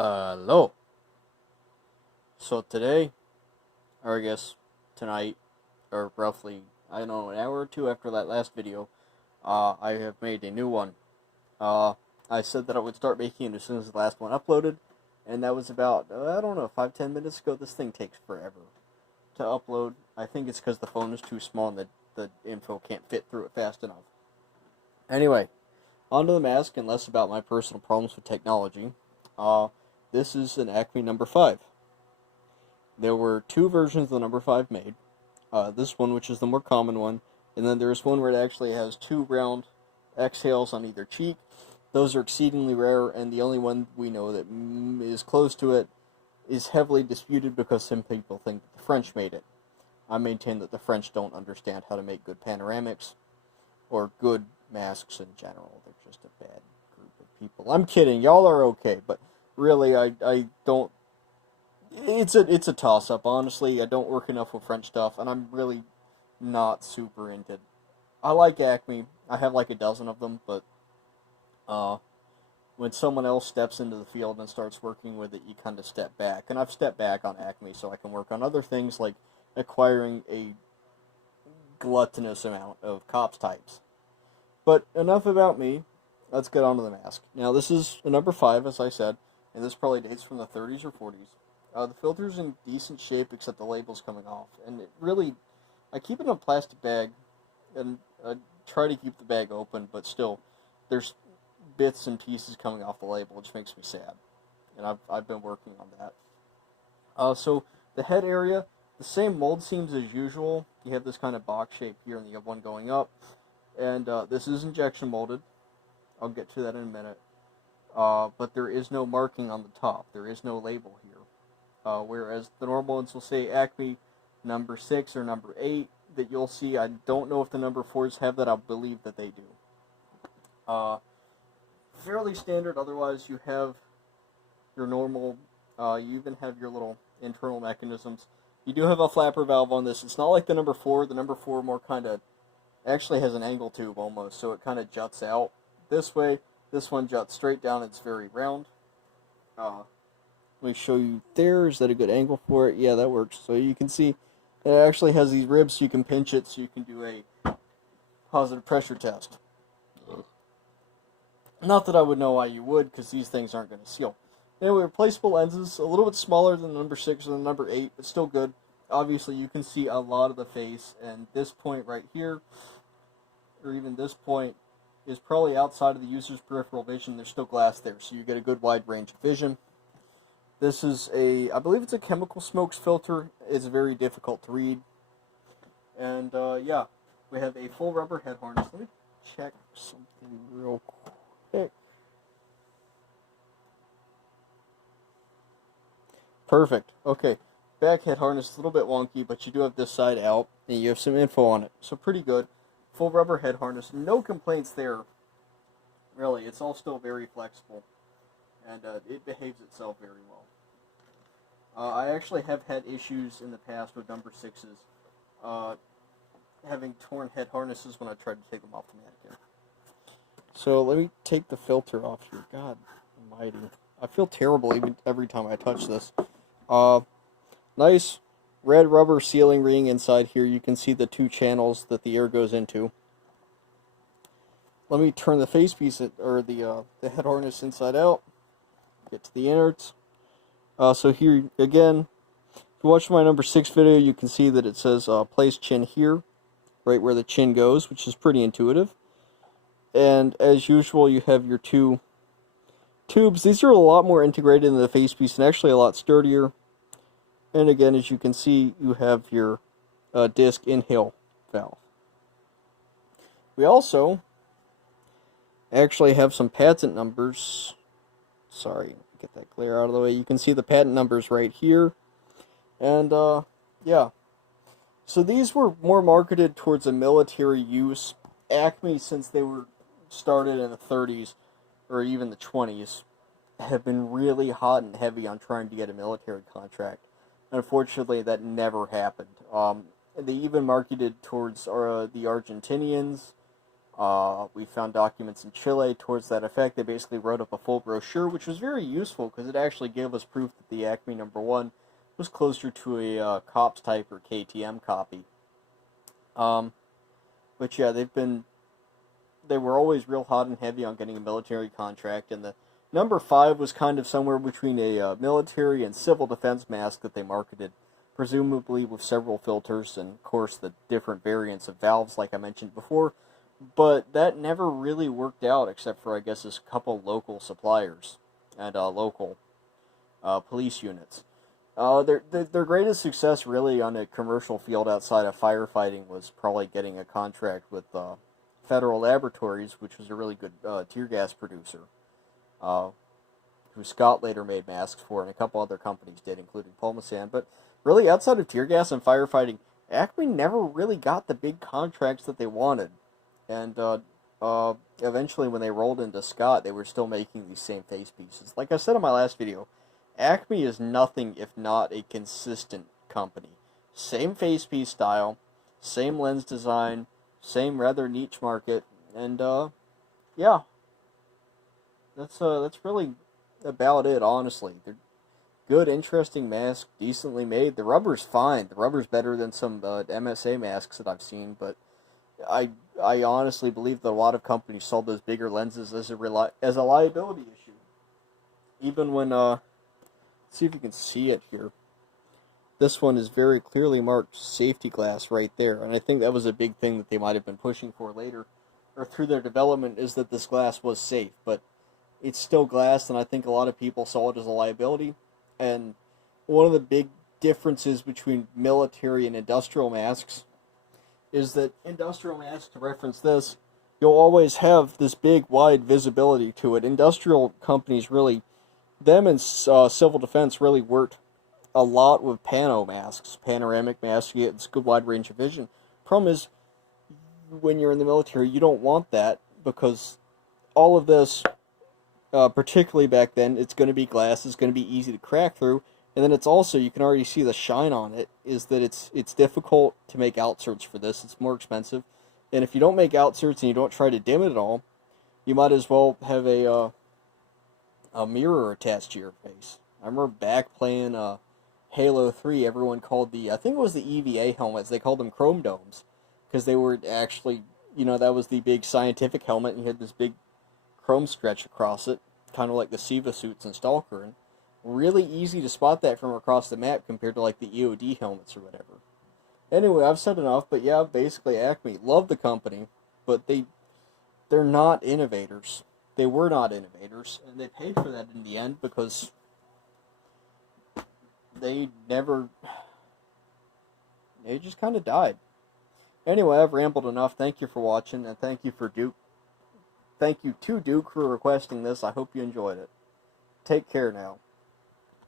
Hello. So today, or I guess tonight, or roughly, I don't know, an hour or two after that last video, I have made a new one. Uh, I said that I would start making it as soon as the last one uploaded, and that was about, I don't know, 5-10 minutes ago. This thing takes forever to upload. I think it's because the phone is too small and the info can't fit through it fast enough. Anyway, on to the mask and less about my personal problems with technology. This is an Acme number 5. There were two versions of the number 5 made. This one, which is the more common one, and then there's one where it actually has two round exhales on either cheek. Those are exceedingly rare, and the only one we know that is close to it is heavily disputed because some people think that the French made it. I maintain that the French don't understand how to make good panoramics, or good masks in general. They're just a bad group of people. I'm kidding, y'all are okay, but really, I don't. It's a toss up, honestly. I don't work enough with French stuff, and I'm really not super into it. I like Acme. I have like a dozen of them, but uh, when someone else steps into the field and starts working with it, you kind of step back. And I've stepped back on Acme so I can work on other things like acquiring a gluttonous amount of cops types. But enough about me. Let's get on to the mask. Now, this is a number 5, as I said, and this probably dates from the 30s or 40s. The filter's in decent shape, except the label's coming off. And it really, I keep it in a plastic bag, and I try to keep the bag open, but still, there's bits and pieces coming off the label, which makes me sad. And I've been working on that. So, the head area, the same mold seams as usual. You have this kind of box shape here, and you have one going up. And this is injection molded. I'll get to that in a minute. But there is no marking on the top. There is no label here. Whereas the normal ones will say Acme number 6 or number 8 that you'll see. I don't know if the number 4s have that. I believe that they do. Fairly standard. Otherwise, you have your normal. You even have your little internal mechanisms. You do have a flapper valve on this. It's not like the number 4. The number 4 more kind of actually has an angle tube almost, so it kind of juts out this way. This one juts straight down. It's very round. Let me show you there. Is that a good angle for it? Yeah, that works. So you can see it actually has these ribs so you can pinch it so you can do a positive pressure test. Not that I would know why you would, because these things aren't going to seal. Anyway, replaceable lenses, a little bit smaller than the number 6 or the number 8, but still good. Obviously, you can see a lot of the face, and this point right here, or even this point, is probably outside of the user's peripheral vision. There's still glass there, so you get a good wide range of vision. This is I believe it's a chemical smokes filter. It's very difficult to read. And, yeah, we have a full rubber head harness. Let me check something real quick. Perfect. Okay. Back head harness, a little bit wonky, but you do have this side out, and you have some info on it. So pretty good. Full rubber head harness. No complaints there. Really, it's all still very flexible. And it behaves itself very well. I actually have had issues in the past with number 6s, having torn head harnesses when I tried to take them off the mannequin. So let me take the filter off here. God almighty. I feel terrible even every time I touch this. Nice red rubber sealing ring inside here. You can see the two channels that the air goes into. Let me turn the facepiece, or the head harness inside out. Get to the innards. So here, again, if you watch my number 6 video, you can see that it says place chin here, right where the chin goes, which is pretty intuitive. And as usual, you have your two tubes. These are a lot more integrated in the facepiece and actually a lot sturdier. And again, as you can see, you have your disc inhale valve. We also actually have some patent numbers. Sorry, get that glare out of the way. You can see the patent numbers right here. And, yeah. So these were more marketed towards a military use. Acme, since they were started in the 30s, or even the 20s, have been really hot and heavy on trying to get a military contract. Unfortunately, that never happened. They even marketed towards the Argentinians, We found documents in Chile towards that effect. They basically wrote up a full brochure, which was very useful because it actually gave us proof that the Acme No. 1 was closer to a COPS type or KTM copy. But yeah, they were always real hot and heavy on getting a military contract, and the No. 5 was kind of somewhere between a military and civil defense mask that they marketed, presumably with several filters and, of course, the different variants of valves like I mentioned before. But that never really worked out, except for, I guess, a couple local suppliers and local police units. Their greatest success, really, on a commercial field outside of firefighting was probably getting a contract with Federal Laboratories, which was a really good tear gas producer, who Scott later made masks for, and a couple other companies did, including Pulmosan. But really, outside of tear gas and firefighting, Acme never really got the big contracts that they wanted. And eventually, when they rolled into Scott, they were still making these same face pieces. Like I said in my last video, Acme is nothing if not a consistent company. Same face piece style, same lens design, same rather niche market, and yeah, that's really about it. Honestly, they're good, interesting masks, decently made. The rubber's fine. The rubber's better than some MSA masks that I've seen, but I honestly believe that a lot of companies saw those bigger lenses as a liability issue. Even when let's see if you can see it here. This one is very clearly marked safety glass right there, and I think that was a big thing that they might have been pushing for later, or through their development, is that this glass was safe, but it's still glass, and I think a lot of people saw it as a liability. And one of the big differences between military and industrial masks is that industrial masks, to reference this, you'll always have this big, wide visibility to it. Industrial companies really, them and civil defense really worked a lot with panoramic masks. You get this good wide range of vision. Problem is, when you're in the military, you don't want that, because all of this, particularly back then, it's going to be glass, it's going to be easy to crack through, and then it's also, you can already see the shine on it, is that it's difficult to make outserts for this. It's more expensive, and if you don't make outserts and you don't try to dim it at all, you might as well have a mirror attached to your face. I remember back playing Halo 3, everyone called I think it was the EVA helmets, they called them chrome domes, because they were actually, that was the big scientific helmet, and you had this big chrome stretch across it, kind of like the SIVA suits in Stalker, and really easy to spot that from across the map compared to like the EOD helmets or whatever. Anyway, I've said enough, but yeah, basically Acme, love the company, but they're not innovators. They were not innovators, and they paid for that in the end, because they just kind of died. Anyway, I've rambled enough. Thank you for watching, and thank you to Duke for requesting this. I hope you enjoyed it. Take care now.